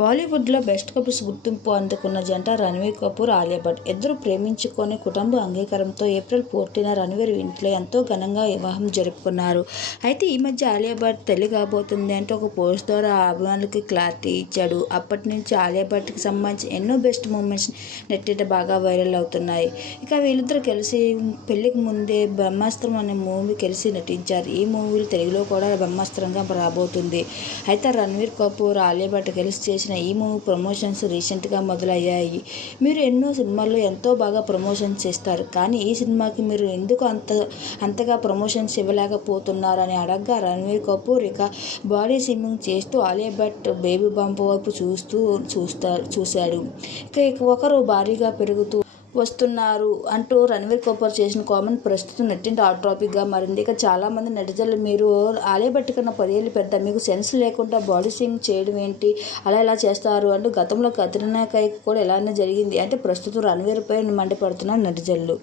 బాలీవుడ్లో best couples గుర్తింపు అందుకున్న జంట రణ్వీర్ కపూర్ ఆలియా భట్. ఇద్దరు ప్రేమించుకొని కుటుంబ అంగీకారంతో ఏప్రిల్ ఫోర్టీన రణ్వీర్ ఇంట్లో ఎంతో ఘనంగా వివాహం జరుపుకున్నారు. అయితే ఈ మధ్య ఆలియా భట్ తల్లి కాబోతుంది అంటే ఒక పోస్ట్ ద్వారా అభిమానులకి క్లారిటీ ఇచ్చాడు. అప్పటి నుంచి ఆలియా భట్కి సంబంధించి ఎన్నో బెస్ట్ మూమెంట్స్ నెట్టిట బాగా వైరల్ అవుతున్నాయి. ఇక వీళ్ళిద్దరూ కలిసి పెళ్ళికి ముందే బ్రహ్మాస్త్రం అనే మూవీ కలిసి నటించారు. ఈ మూవీలు తెలుగులో కూడా బ్రహ్మాస్త్రంగా రాబోతుంది. అయితే రణ్వీర్ కపూర్ ఆలియా భట్ కలిసి చేసిన ఈ మూవీ ప్రమోషన్స్ రీసెంట్గా మొదలయ్యాయి. మీరు ఎన్నో సినిమాల్లో ఎంతో బాగా ప్రమోషన్స్ చేస్తారు. కానీ ఈ సినిమాకి మీరు ఎందుకు అంత అంతగా ప్రమోషన్స్ ఇవ్వలేకపోతున్నారని అడగ్గా రణ్వీర్ కపూర్ ఇక బాడీ స్విమ్మింగ్ చేస్తూ ఆలియా భట్ బేబీ బంప్ వైపు చూస్తూ చూస్తా చూశాడు. ఇక ఒకరు భారీగా పెరుగుతూ వస్తున్నారు అంటూ రణవీర్ కపూర్ చేసిన కామెంట్ ప్రస్తుతం నెట్టింటి హాట్ టాపిక్గా మారింది. ఇక చాలామంది నెటిజన్లు మీరు ఆలియా కన్నా పదేళ్ళు పెద్ద మీకు సెన్స్ లేకుండా బాడీ స్వింగ్ చేయడం ఏంటి? అలా ఇలా చేస్తారు? అంటూ గతంలో కత్రినా కూడా ఎలానే జరిగింది. అంటే ప్రస్తుతం రణవీర్పై మండిపడుతున్నారు నెటిజన్లు.